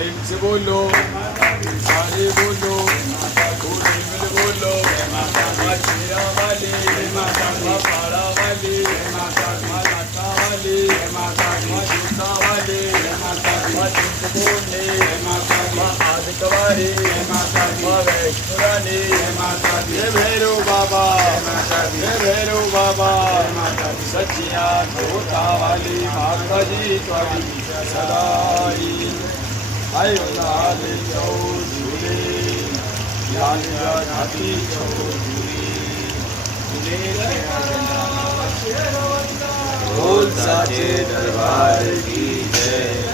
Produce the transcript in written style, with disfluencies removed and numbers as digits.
प्रेम से बोलो, सारे बोलो, पूरे मिल बोलो, माँ शेरा वाली, माँ पाड़ा वाली, माँ लाटा वाली, माँ जूता वाली, माँ चिंत बोलने, माँ आदित वाली, माँ वैष्णुरानी, जय भैरव बाबा, जय भैरव बाबा, सचिया तोता वाली माता जी तुम्हारी सदाई। आयो लाल चौधरी, लाल जाती चौधरी, बोल साचे दरबार की जय।